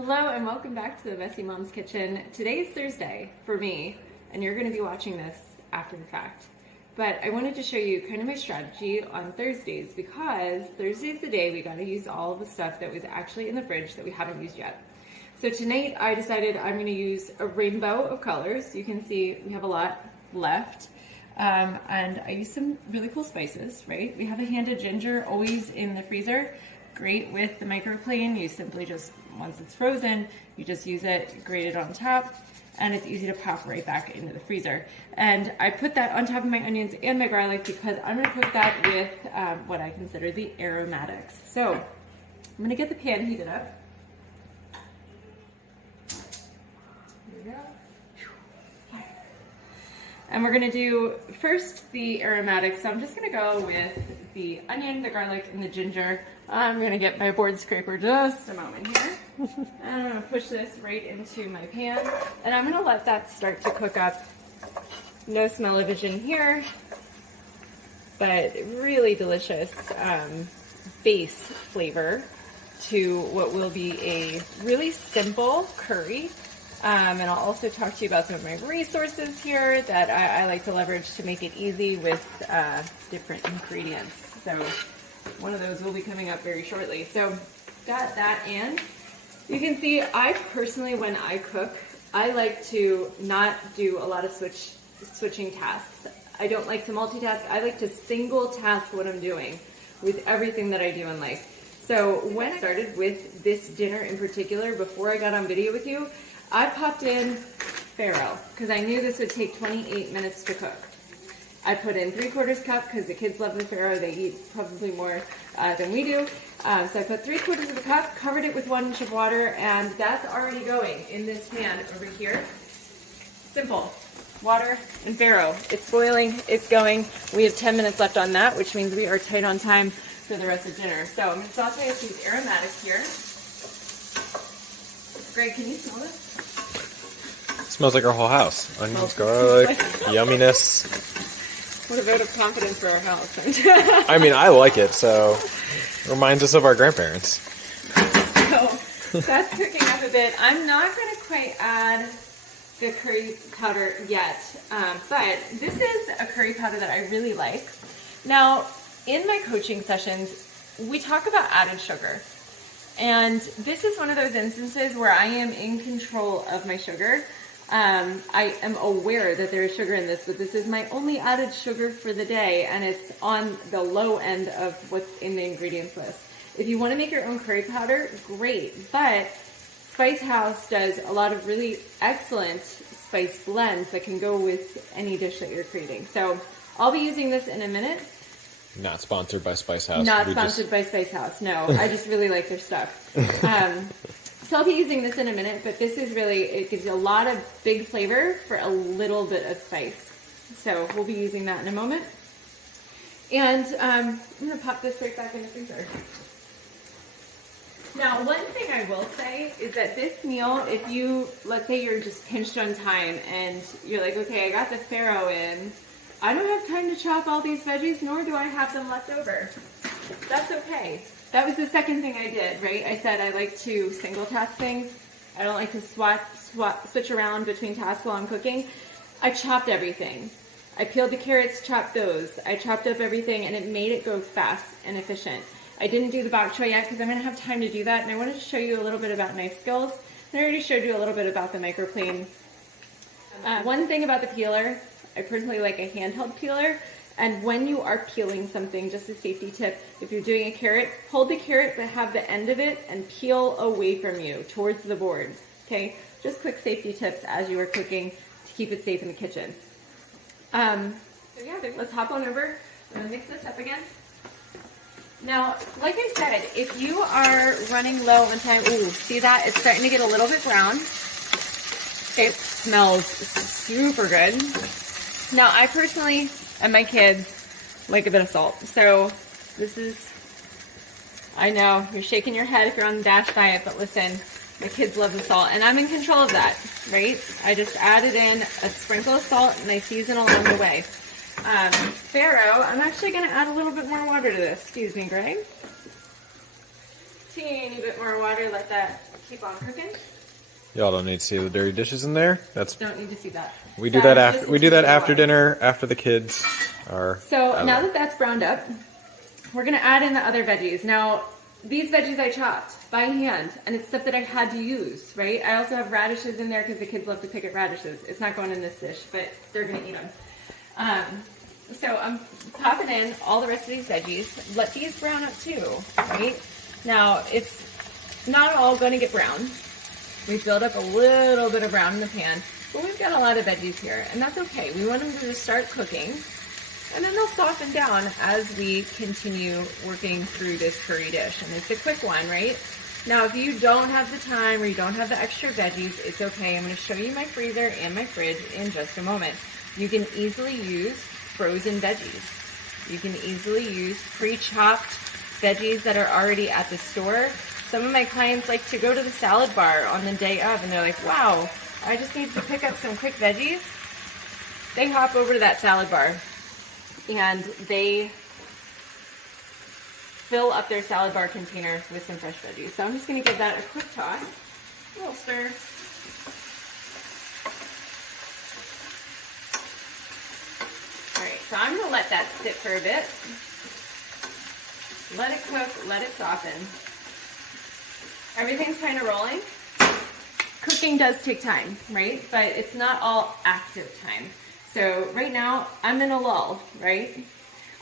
Hello and welcome back to the Messy Mom's Kitchen. Today is Thursday for me, and you're going to be watching this after the fact. But I wanted to show you kind of my strategy on Thursdays, because Thursday's the day we got to use all of the stuff that was actually in the fridge that we haven't used yet. So tonight I decided I'm going to use a rainbow of colors. You can see we have a lot left. And I used some really cool spices, right? We have a hand of ginger always in the freezer. Great with the microplane. You simply just, once it's frozen, you just use it, grate it on top, and it's easy to pop right back into the freezer. And I put that on top of my onions and my garlic because I'm gonna cook that with what I consider the aromatics. So I'm gonna get the pan heated up. Here we go. And we're gonna do first the aromatics. So I'm just gonna go with the onion, the garlic, and the ginger. I'm gonna get my board scraper just a moment here. And I'm gonna push this right into my pan. And I'm gonna let that start to cook up. No smell-o-vision here, but really delicious base flavor to what will be a really simple curry. And I'll also talk to you about some of my resources here that I like to leverage to make it easy with different ingredients. So one of those will be coming up very shortly. So got that in. You can see I personally, when I cook, I like to not do a lot of switching tasks. I don't like to multitask. I like to single task what I'm doing with everything that I do in life. So when I started with this dinner in particular, before I got on video with you, I popped in farro because I knew this would take 28 minutes to cook. I put in 3/4 cup because the kids love the farro. They eat probably more than we do. So I put 3/4 of a cup, covered it with 1 inch of water, and that's already going in this pan over here. Simple. Water and farro. It's boiling, it's going. We have 10 minutes left on that, which means we are tight on time for the rest of dinner. So I'm going to saute with these aromatics here. Greg, can you smell this? Smells like our whole house. Onions, garlic, yumminess. What a vote of confidence for our house. I mean, I like it, so it reminds us of our grandparents. So that's cooking up a bit. I'm not going to quite add the curry powder yet, but this is a curry powder that I really like. Now, in my coaching sessions, we talk about added sugar. And this is one of those instances where I am in control of my sugar. I am aware that there is sugar in this, but this is my only added sugar for the day, and it's on the low end of what's in the ingredients list. If you want to make your own curry powder, great, but Spice House does a lot of really excellent spice blends that can go with any dish that you're creating. So I'll be using this in a minute. Not sponsored by Spice House. Not sponsored by Spice House, no. I just really like their stuff. So I'll be using this in a minute, but this is really, it gives you a lot of big flavor for a little bit of spice. So we'll be using that in a moment. And I'm going to pop this right back in the freezer. Now, one thing I will say is that this meal, if you, let's say you're just pinched on time and you're like, okay, I got the farro in, I don't have time to chop all these veggies, nor do I have them left over. That's okay. That was the second thing I did, right? I said I like to single task things. I don't like to switch around between tasks while I'm cooking. I chopped everything. I peeled the carrots, chopped those. I chopped up everything, and it made it go fast and efficient. I didn't do the bok choy yet because I'm going to have time to do that, and I wanted to show you a little bit about knife skills. And I already showed you a little bit about the microplane. One thing about the peeler, I personally like a handheld peeler, and when you are peeling something, just a safety tip, if you're doing a carrot, hold the carrot but have the end of it and peel away from you towards the board, okay? Just quick safety tips as you are cooking to keep it safe in the kitchen. So yeah, let's hop on over. I'm gonna mix this up again. Now, like I said, if you are running low on time, ooh, see that? It's starting to get a little bit brown. It smells super good. Now, I personally, and my kids, like a bit of salt. So this is, I know, you're shaking your head if you're on the DASH diet, but listen, my kids love the salt, and I'm in control of that, right? I just added in a sprinkle of salt, and I season along the way. Farro, I'm actually going to add a little bit more water to this. Excuse me, Greg. Teeny bit more water, let that keep on cooking. Y'all don't need to see the dirty dishes in there. That's Don't need to see that. we do that after after dinner, after the kids are. So now that that's browned up, we're gonna add in the other veggies. Now, these veggies I chopped by hand, and it's stuff that I had to use, right? I also have radishes in there because the kids love to pick at radishes. It's not going in this dish, but they're gonna eat them. So I'm popping in all the rest of these veggies. Let these brown up too, right? Now, it's not all gonna get brown. We build up a little bit of brown in the pan, but we've got a lot of veggies here, and that's okay. We want them to just start cooking, and then they'll soften down as we continue working through this curry dish. And it's a quick one, right? Now, if you don't have the time or you don't have the extra veggies, it's okay. I'm going to show you my freezer and my fridge in just a moment. You can easily use frozen veggies. You can easily use pre-chopped veggies that are already at the store. Some of my clients like to go to the salad bar on the day of, and they're like, wow, I just need to pick up some quick veggies. They hop over to that salad bar and they fill up their salad bar container with some fresh veggies. So I'm just going to give that a quick toss, a little stir. All right, so I'm going to let that sit for a bit. Let it cook, let it soften. Everything's kind of rolling. Cooking does take time, right? But it's not all active time. So right now, I'm in a lull, right?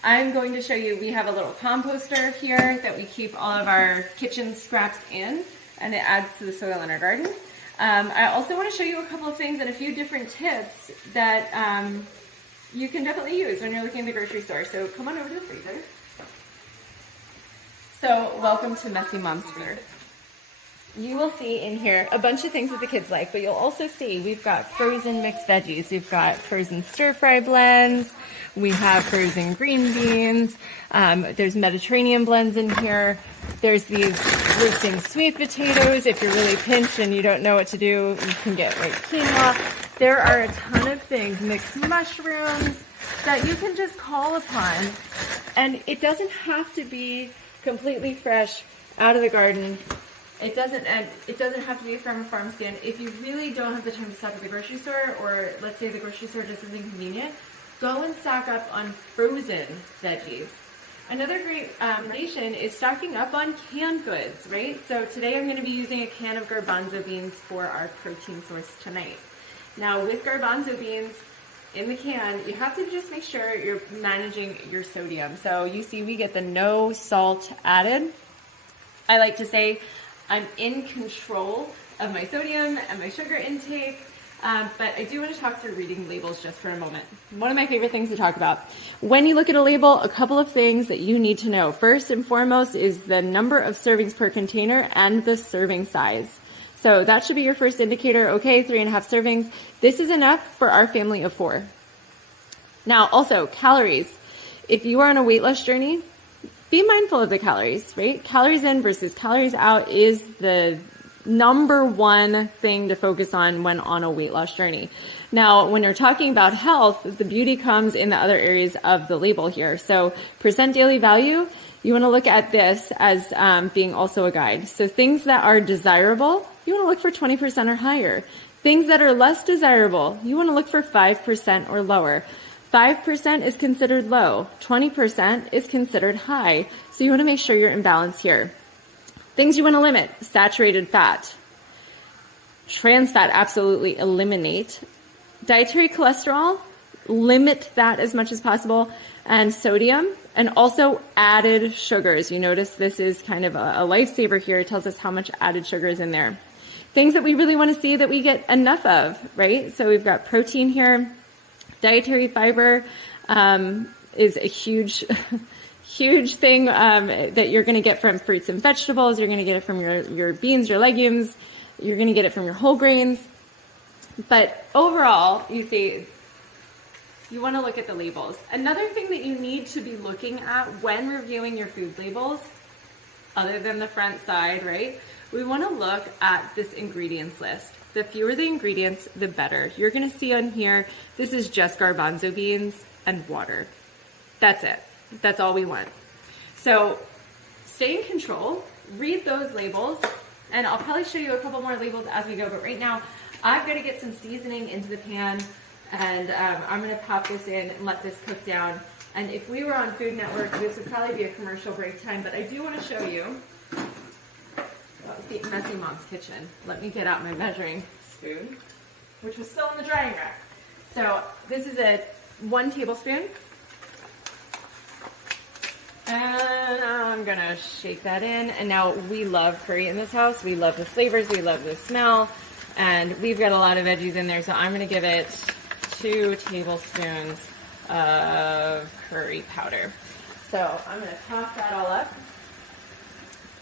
I'm going to show you, we have a little composter here that we keep all of our kitchen scraps in, and it adds to the soil in our garden. I also want to show you a couple of things and a few different tips that you can definitely use when you're looking at the grocery store. So come on over to the freezer. So welcome to Messy Mom's Freezer. You will see in here a bunch of things that the kids like, but you'll also see we've got frozen mixed veggies. We've got frozen stir-fry blends. We have frozen green beans. There's Mediterranean blends in here. There's these roasting sweet potatoes. If you're really pinched and you don't know what to do, you can get like quinoa. There are a ton of things, mixed mushrooms, that you can just call upon. And it doesn't have to be completely fresh out of the garden. It doesn't have to be from a farm stand. If you really don't have the time to stop at the grocery store, or let's say the grocery store just isn't convenient, go and stock up on frozen veggies. Another great recommendation is stocking up on canned goods, right? So today I'm going to be using a can of garbanzo beans for our protein source tonight. Now with garbanzo beans in the can, you have to just make sure you're managing your sodium. So you see we get the no salt added. I like to say I'm in control of my sodium and my sugar intake, but I do want to talk through reading labels just for a moment. One of my favorite things to talk about. When you look at a label, a couple of things that you need to know. First and foremost is the number of servings per container and the serving size. So that should be your first indicator. Okay, 3.5 servings. This is enough for our family of 4. Now, also calories. If you are on a weight loss journey, be mindful of the calories, right? Calories in versus calories out is the number one thing to focus on when on a weight loss journey. Now, when you're talking about health, the beauty comes in the other areas of the label here. So percent daily value, you want to look at this as being also a guide. So things that are desirable, you want to look for 20% or higher. Things that are less desirable, you want to look for 5% or lower. 5% is considered low, 20% is considered high. So you want to make sure you're in balance here. Things you want to limit: saturated fat. Trans fat, absolutely eliminate. Dietary cholesterol, limit that as much as possible. And sodium, and also added sugars. You notice this is kind of a lifesaver here. It tells us how much added sugar is in there. Things that we really want to see that we get enough of, right? So we've got protein here. Dietary fiber is a huge, huge thing that you're going to get from fruits and vegetables. You're going to get it from your beans, your legumes. You're going to get it from your whole grains. But overall, you see, you want to look at the labels. Another thing that you need to be looking at when reviewing your food labels, other than the front side, right? We want to look at this ingredients list. The fewer the ingredients, the better. You're going to see on here, this is just garbanzo beans and water. That's it. That's all we want. So stay in control, read those labels, And I'll probably show you a couple more labels as we go, but right now I've got to get some seasoning into the pan, and I'm going to pop this in and let this cook down. And if we were on Food Network, this would probably be a commercial break time, but I do want to show you, see, Messy Mom's Kitchen. Let me get out my measuring spoon, which was still in the drying rack. So this is a 1 tablespoon. And I'm gonna shake that in. And now we love curry in this house. We love the flavors, we love the smell, and we've got a lot of veggies in there, so I'm gonna give it 2 tablespoons of curry powder. So I'm gonna toss that all up.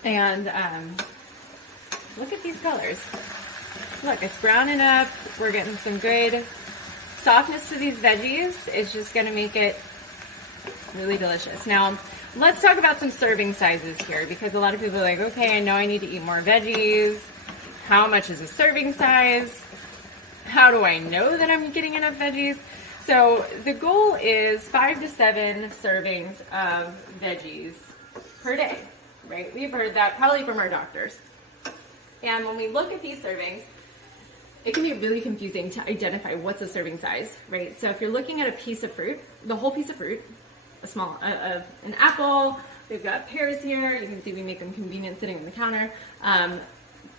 And look at these colors. Look, it's browning up. We're getting some good softness to these veggies. It's just gonna make it really delicious. Now, let's talk about some serving sizes here, because a lot of people are like, okay, I know I need to eat more veggies. How much is a serving size? How do I know that I'm getting enough veggies? So the goal is 5 to 7 servings of veggies per day, right? We've heard that probably from our doctors. And when we look at these servings, it can be really confusing to identify what's a serving size, right? So if you're looking at a piece of fruit, the whole piece of fruit, an apple, we've got pears here, you can see we make them convenient sitting on the counter,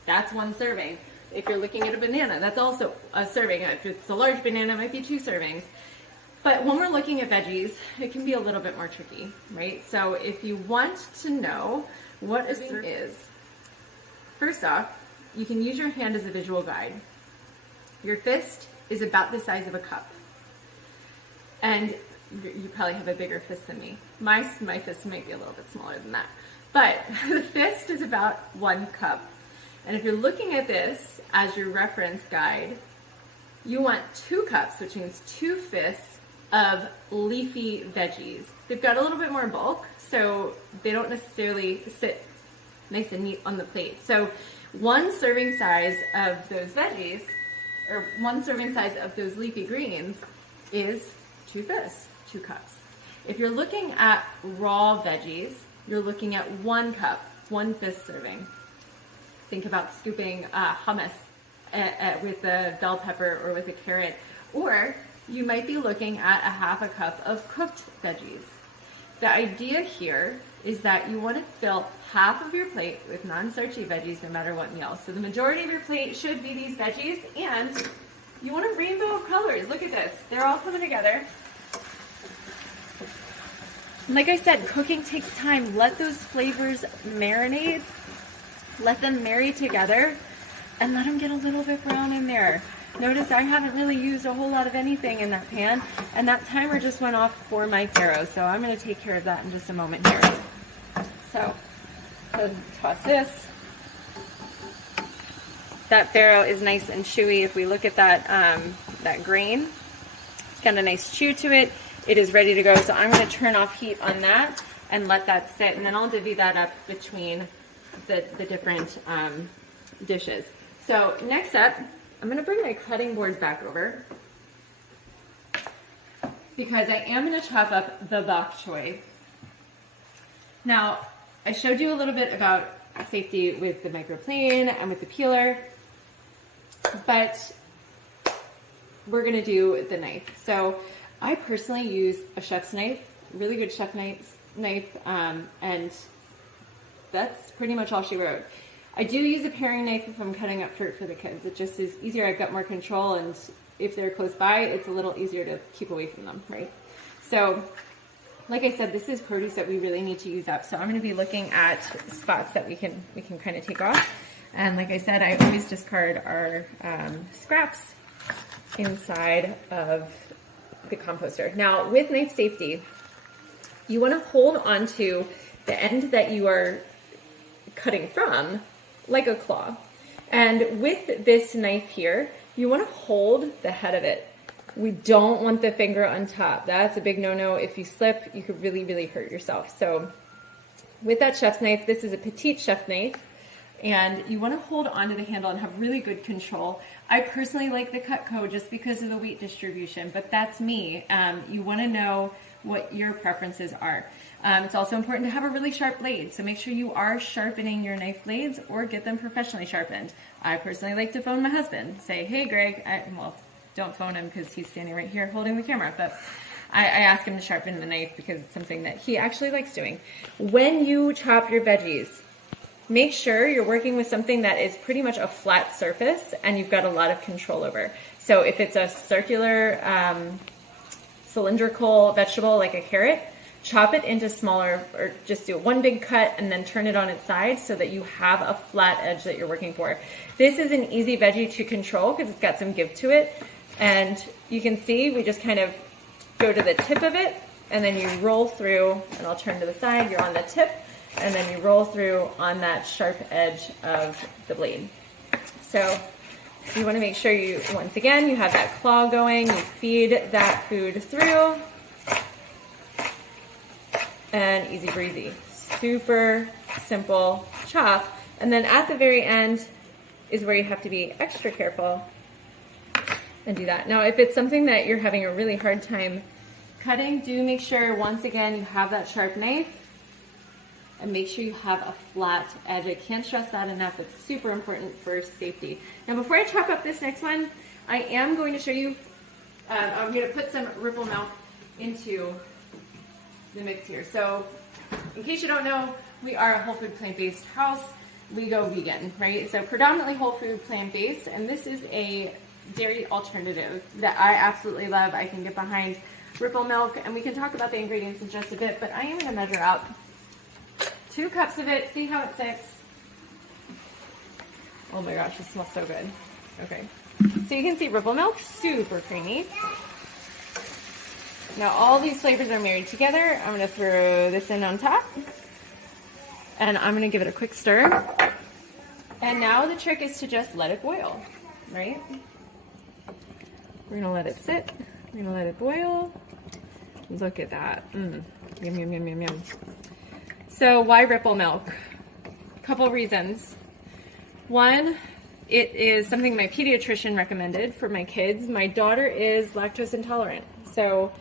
that's 1 serving. If you're looking at a banana, that's also a serving. If it's a large banana, it might be 2 servings. But when we're looking at veggies, it can be a little bit more tricky, right? So if you want to know what a serving is, first off, you can use your hand as a visual guide. Your fist is about the size of a cup. And you probably have a bigger fist than me. My fist might be a little bit smaller than that. But the fist is about 1 cup. And if you're looking at this as your reference guide, you want 2 cups, which means 2 fists of leafy veggies. They've got a little bit more bulk, so they don't necessarily sit nice and neat on the plate. So 1 serving size of those veggies, or 1 serving size of those leafy greens, is 2 fists, 2 cups. If you're looking at raw veggies, you're looking at 1 cup, 1 fist serving. Think about scooping hummus with a bell pepper or with a carrot. Or you might be looking at a 1/2 cup of cooked veggies. The idea here is that you want to fill half of your plate with non-starchy veggies no matter what meal. So the majority of your plate should be these veggies, and you want a rainbow of colors. Look at this. They're all coming together. Like I said, cooking takes time. Let those flavors marinate. Let them marry together, and let them get a little bit brown in there. Notice I haven't really used a whole lot of anything in that pan, and that timer just went off for my farro, so I'm going to take care of that in just a moment here. So, toss this. That farro is nice and chewy. If we look at that, that grain, it's got a nice chew to it. It is ready to go, so I'm going to turn off heat on that and let that sit, and then I'll divvy that up between the different dishes. So next up, I'm going to bring my cutting board back over, because I am going to chop up the bok choy. Now, I showed you a little bit about safety with the microplane and with the peeler, but we're going to do the knife. So I personally use a chef's knife, really good chef knife, and that's pretty much all she wrote. I do use a paring knife if I'm cutting up fruit for the kids. It just is easier. I've got more control, and if they're close by, it's a little easier to keep away from them, right? So, like I said, this is produce that we really need to use up. So I'm going to be looking at spots that we can kind of take off. And like I said, I always discard our scraps inside of the composter. Now, with knife safety, you want to hold onto the end that you are cutting from like a claw. And with this knife here, you want to hold the head of it. We don't want the finger on top. That's a big no-no. If you slip, you could really, really hurt yourself. So with that chef's knife, this is a petite chef knife, and you want to hold onto the handle and have really good control. I personally like the Cutco just because of the weight distribution, but that's me. You want to know what your preferences are. It's also important to have a really sharp blade, so make sure you are sharpening your knife blades or get them professionally sharpened. I personally like to phone my husband, say, hey Greg, well, don't phone him because he's standing right here holding the camera, but I ask him to sharpen the knife because it's something that he actually likes doing. When you chop your veggies, make sure you're working with something that is pretty much a flat surface and you've got a lot of control over. So if it's a circular, cylindrical vegetable like a carrot, chop it into smaller, or just do one big cut and then turn it on its side so that you have a flat edge that you're working for. This is an easy veggie to control because it's got some give to it. And you can see we just kind of go to the tip of it and then you roll through, and I'll turn to the side, you're on the tip, and then you roll through on that sharp edge of the blade. So you want to make sure you, once again, you have that claw going, you feed that food through, and easy breezy. Super simple chop. And then at the very end is where you have to be extra careful and do that. Now, if it's something that you're having a really hard time cutting, do make sure, once again, you have that sharp knife and make sure you have a flat edge. I can't stress that enough. It's super important for safety. Now, before I chop up this next one, I am going to show you, I'm going to put some Ripple milk into the mix here. So in case you don't know, we are a whole food plant-based house. We go vegan, right? So predominantly whole food plant-based, and this is a dairy alternative that I absolutely love. I can get behind Ripple milk, and we can talk about the ingredients in just a bit, but I am going to measure out 2 cups of it, see how it sits. Oh my gosh, it smells so good. Okay, so you can see Ripple milk, super creamy. Now all these flavors are married together. I'm gonna throw this in on top and I'm gonna give it a quick stir. And now the trick is to just let it boil, right? We're gonna let it sit. We're gonna let it boil. Look at that. Yum, yum, yum, yum, yum. So why Ripple milk? A couple reasons. One, it is something my pediatrician recommended for my kids. My daughter is lactose intolerant, so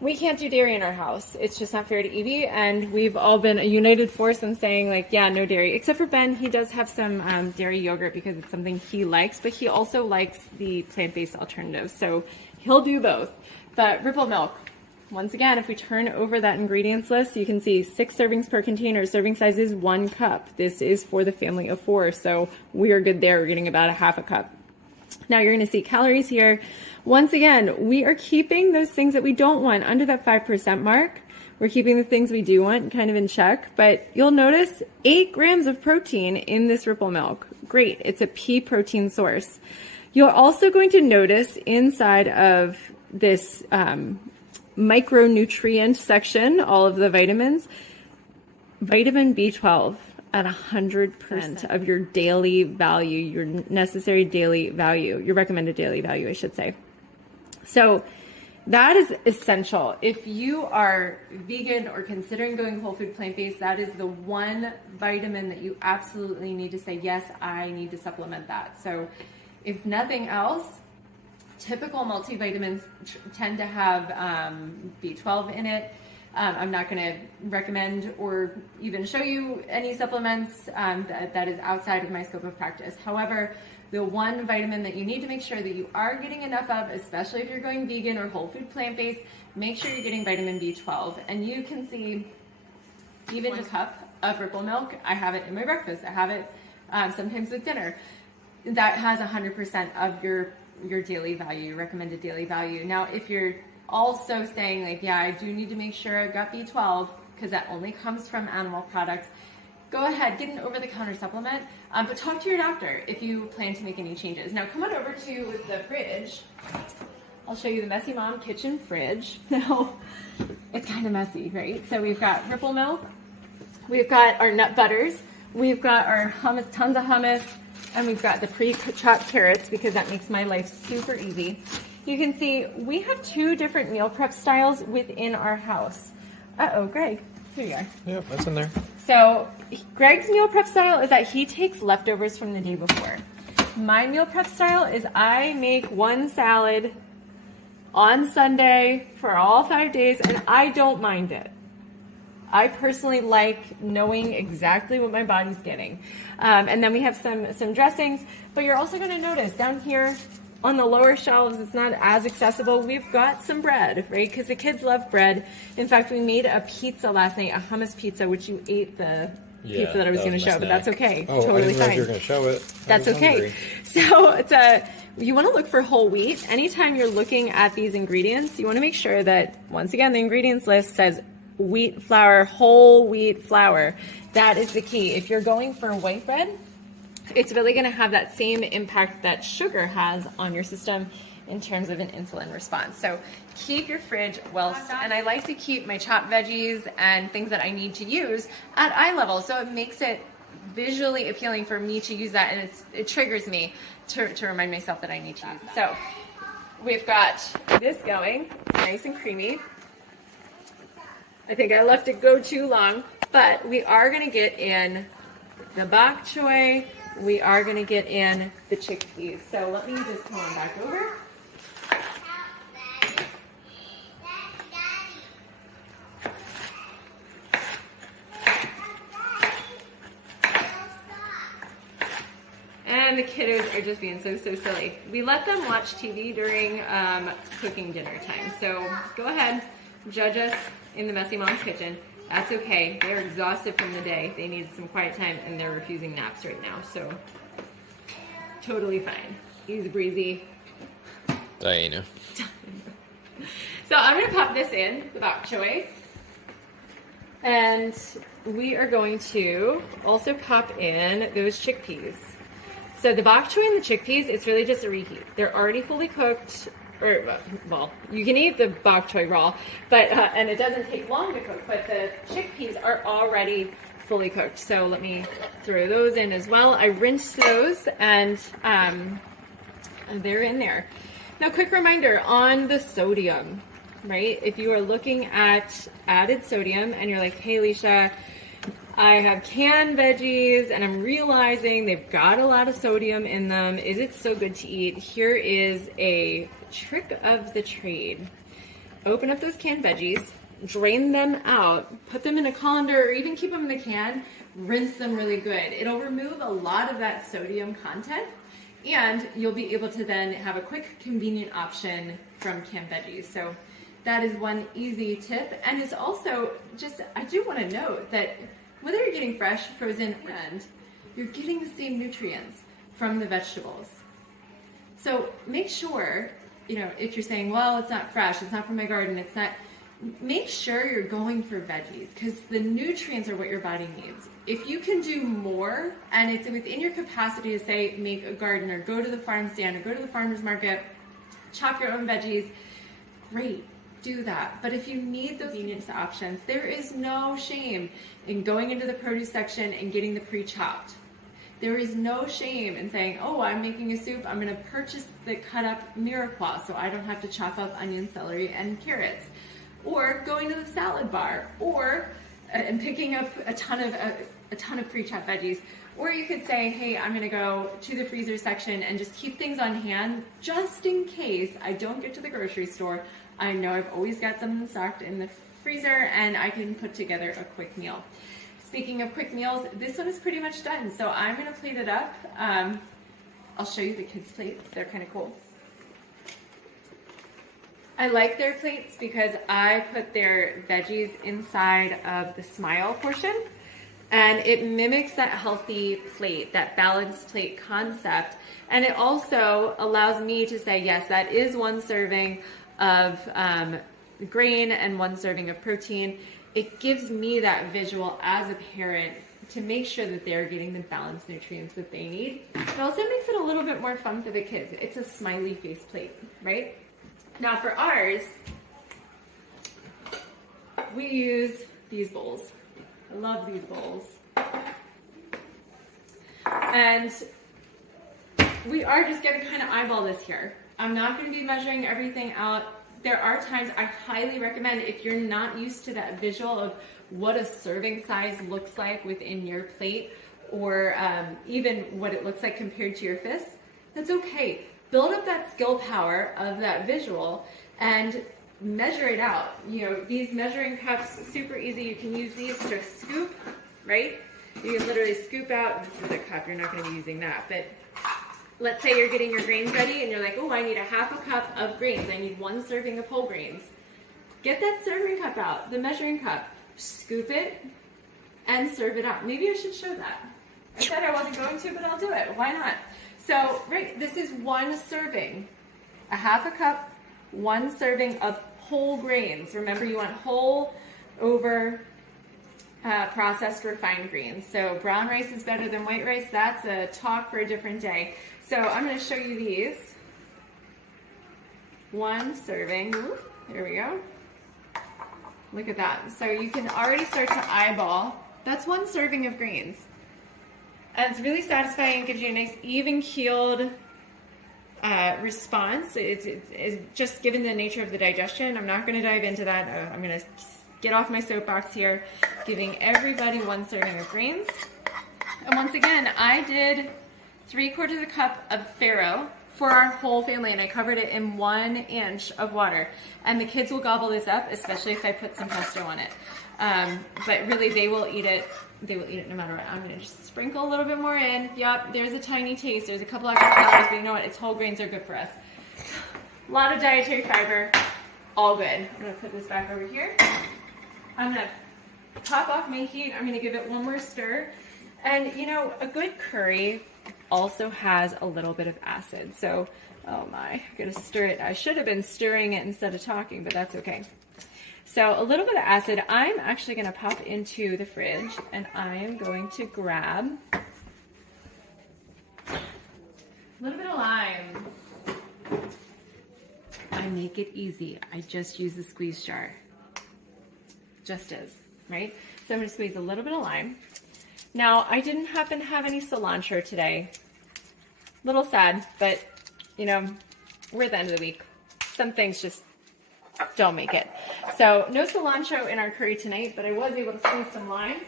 we can't do dairy in our house. It's just not fair to Evie, and we've all been a united force in saying, like, yeah, no dairy. Except for Ben, he does have some dairy yogurt because it's something he likes, but he also likes the plant-based alternatives, so he'll do both. But Ripple milk, once again, if we turn over that ingredients list, you can see 6 servings per container. Serving size is 1 cup. This is for the family of 4, so we are good there. We're getting about a half a cup. Now you're going to see calories here. Once again, we are keeping those things that we don't want under that 5% mark. We're keeping the things we do want kind of in check, but you'll notice 8 grams of protein in this Ripple milk. Great, it's a pea protein source. You're also going to notice inside of this micronutrient section, all of the vitamins, vitamin B12 at 100% of your daily value, your necessary daily value, your recommended daily value, I should say. So that is essential. If you are vegan or considering going whole food plant-based, that is the one vitamin that you absolutely need to say, yes, I need to supplement that. So if nothing else, typical multivitamins tend to have B12 in it. I'm not going to recommend or even show you any supplements that is outside of my scope of practice. However, the one vitamin that you need to make sure that you are getting enough of, especially if you're going vegan or whole food plant-based, make sure you're getting vitamin B12. And you can see even a cup of Ripple milk, I have it in my breakfast. I have it sometimes with dinner. That has 100% of your daily value, recommended daily value. Now, if you're also saying, like, yeah, I do need to make sure I've got B12 because that only comes from animal products, go ahead, get an over-the-counter supplement, but talk to your doctor if you plan to make any changes. Now, come on over to the fridge. I'll show you the Messy Mom kitchen fridge. Now, it's kind of messy, right? So we've got Ripple milk, we've got our nut butters, we've got our hummus, tons of hummus, and we've got the pre-chopped carrots because that makes my life super easy. You can see we have 2 different meal prep styles within our house. Uh-oh, Greg, here you are. Yep, that's in there. So Greg's meal prep style is that he takes leftovers from the day before. My meal prep style is I make one salad on Sunday for all 5 days, and I don't mind it. I personally like knowing exactly what my body's getting. And then we have some dressings, but you're also going to notice down here on the lower shelves, it's not as accessible. We've got some bread, right? Because the kids love bread. In fact, we made a pizza last night, a hummus pizza, which you ate the pizza that I was going to show, but that's okay. Oh, totally I didn't know fine. you were going to show it. That's okay. So you want to look for whole wheat. Anytime you're looking at these ingredients, you want to make sure that, once again, the ingredients list says wheat flour, whole wheat flour. That is the key. If you're going for white bread, it's really going to have that same impact that sugar has on your system in terms of an insulin response. So keep your fridge well stocked. And I like to keep my chopped veggies and things that I need to use at eye level, so it makes it visually appealing for me to use that, and it triggers me to remind myself that I need to use that. So we've got this going. It's nice and creamy. I think I left it go too long, but we are going to get in the bok choy. We are going to get in the chickpeas. So let me just come on back over. And the kiddos are just being so silly. We let them watch TV during cooking dinner time. So go ahead, judge us in the Messy Mom's kitchen. That's okay. They're exhausted from the day. They need some quiet time, and they're refusing naps right now. So totally fine. Easy breezy. Diana. So I'm going to pop this in, the bok choy. And we are going to also pop in those chickpeas. So the bok choy and the chickpeas, it's really just a reheat. They're already fully cooked. Or, well, you can eat the bok choy raw, but and it doesn't take long to cook, but the chickpeas are already fully cooked. So let me throw those in as well. I rinsed those, and they're in there. Now, quick reminder on the sodium, right? If you are looking at added sodium and you're like, hey, Alicia, I have canned veggies and I'm realizing they've got a lot of sodium in them. Is it so good to eat? Here is a trick of the trade. Open up those canned veggies, drain them out, put them in a colander, or even keep them in the can, rinse them really good. It'll remove a lot of that sodium content, and you'll be able to then have a quick, convenient option from canned veggies. So that is one easy tip. And it's also just, I do want to note that whether you're getting fresh, frozen, and you're getting the same nutrients from the vegetables. So make sure, if you're saying, well, it's not fresh, it's not from my garden, it's not, make sure you're going for veggies, because the nutrients are what your body needs. If you can do more, and it's within your capacity to say, make a garden, or go to the farm stand, or go to the farmer's market, chop your own veggies, great. Do that. But if you need those convenience options, there is no shame in going into the produce section and getting the pre-chopped. There is no shame in saying, oh, I'm making a soup, I'm going to purchase the cut up mirepoix so I don't have to chop up onion, celery, and carrots. Or going to the salad bar, or and picking up a ton of pre-chopped veggies. Or you could say, hey, I'm going to go to the freezer section and just keep things on hand just in case I don't get to the grocery store. I know I've always got something stocked in the freezer, and I can put together a quick meal. Speaking of quick meals, this one is pretty much done. So I'm going to plate it up. I'll show you the kids' plates. They're kind of cool. I like their plates because I put their veggies inside of the smile portion, and it mimics that healthy plate, that balanced plate concept. And it also allows me to say, yes, that is one serving of grain and one serving of protein. It gives me that visual as a parent to make sure that they're getting the balanced nutrients that they need. It also makes it a little bit more fun for the kids. It's a smiley face plate, right? Now for ours, we use these bowls. I love these bowls. And we are just going to kind of eyeball this here. I'm not going to be measuring everything out. There are times I highly recommend, if you're not used to that visual of what a serving size looks like within your plate, or even what it looks like compared to your fist, that's okay. Build up that skill power of that visual, and measure it out. You know, these measuring cups, super easy. You can use these to scoop, right? You can literally scoop out. This is a cup. You're not going to be using that. But let's say you're getting your grains ready and you're like, oh, I need a half a cup of grains. I need 1 serving of whole grains. Get that serving cup out, the measuring cup. Scoop it and serve it out. Maybe I should show that. I said I wasn't going to, but I'll do it. Why not? So, right, this is 1 serving. A half a cup, 1 serving of whole grains. Remember, you want whole over processed refined grains. So brown rice is better than white rice. That's a talk for a different day. So I'm going to show you these. 1 serving. Ooh, there we go. Look at that. So you can already start to eyeball. That's 1 serving of grains. And it's really satisfying. It gives you a nice even keeled response. It's just given the nature of the digestion. I'm not going to dive into that. I'm going to get off my soapbox here, giving everybody 1 serving of grains. And once again, I did 3/4 cup of farro for our whole family, and I covered it in 1 inch of water. And the kids will gobble this up, especially if I put some pesto on it. But really, they will eat it. They will eat it no matter what. I'm going to just sprinkle a little bit more in. Yep, there's a tiny taste. There's a couple extra calories, but you know what? It's whole grains are good for us. A lot of dietary fiber. All good. I'm going to put this back over here. I'm going to top off my heat. I'm going to give it 1 more stir. And, you know, a good curry also has a little bit of acid. So, oh my, I'm going to stir it. I should have been stirring it instead of talking, but that's okay. So a little bit of acid, I'm actually going to pop into the fridge, and I am going to grab a little bit of lime. I make it easy. I just use the squeeze jar. Just is, right? So I'm going to squeeze a little bit of lime. Now, I didn't happen to have any cilantro today. Little sad, but, you know, we're at the end of the week. Some things just don't make it. So no cilantro in our curry tonight, but I was able to squeeze some lime.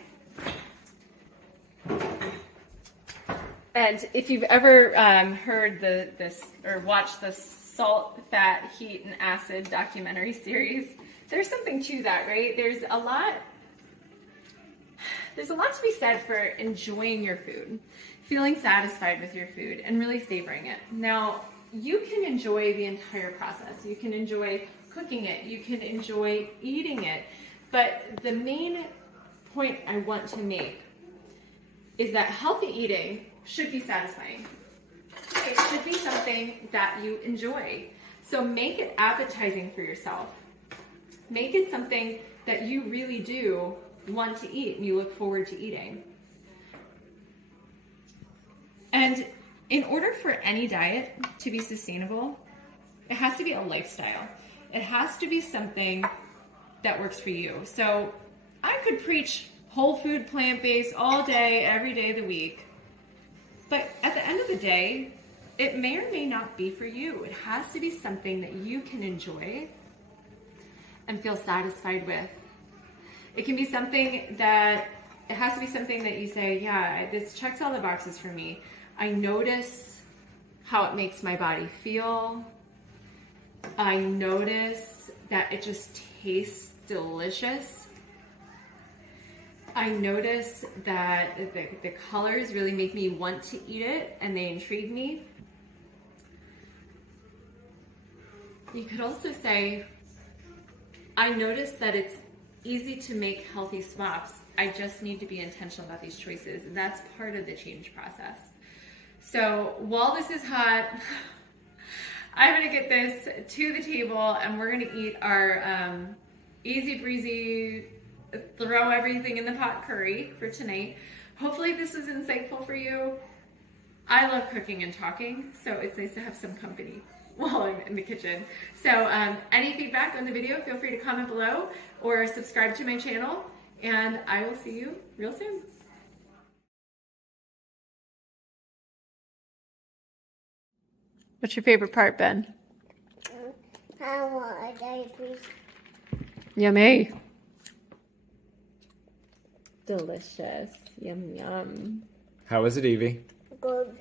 And if you've ever heard this or watched the Salt, Fat, Heat, and Acid documentary series, there's something to that, right? There's a lot to be said for enjoying your food, feeling satisfied with your food, and really savoring it. Now, you can enjoy the entire process. You can enjoy cooking it. You can enjoy eating it. But the main point I want to make is that healthy eating should be satisfying. It should be something that you enjoy. So make it appetizing for yourself. Make it something that you really do want to eat and you look forward to eating. And in order for any diet to be sustainable, it has to be a lifestyle. It has to be something that works for you. So I could preach whole food, plant-based all day, every day of the week. But at the end of the day, it may or may not be for you. It has to be something that you can enjoy and feel satisfied with. It can be something that, it has to be something that you say, yeah, this checks all the boxes for me. I notice how it makes my body feel. I notice that it just tastes delicious. I notice that the colors really make me want to eat it and they intrigue me. You could also say, I notice that it's easy to make healthy swaps. I just need to be intentional about these choices. And that's part of the change process. So while this is hot, I'm gonna get this to the table and we're gonna eat our easy breezy, throw everything in the pot curry for tonight. Hopefully this was insightful for you. I love cooking and talking, so it's nice to have some company while I'm in the kitchen. So any feedback on the video, feel free to comment below or subscribe to my channel, and I will see you real soon. What's your favorite part, Ben? I want a diaper. Yummy. Delicious. Yum, yum. How is it, Evie? Good.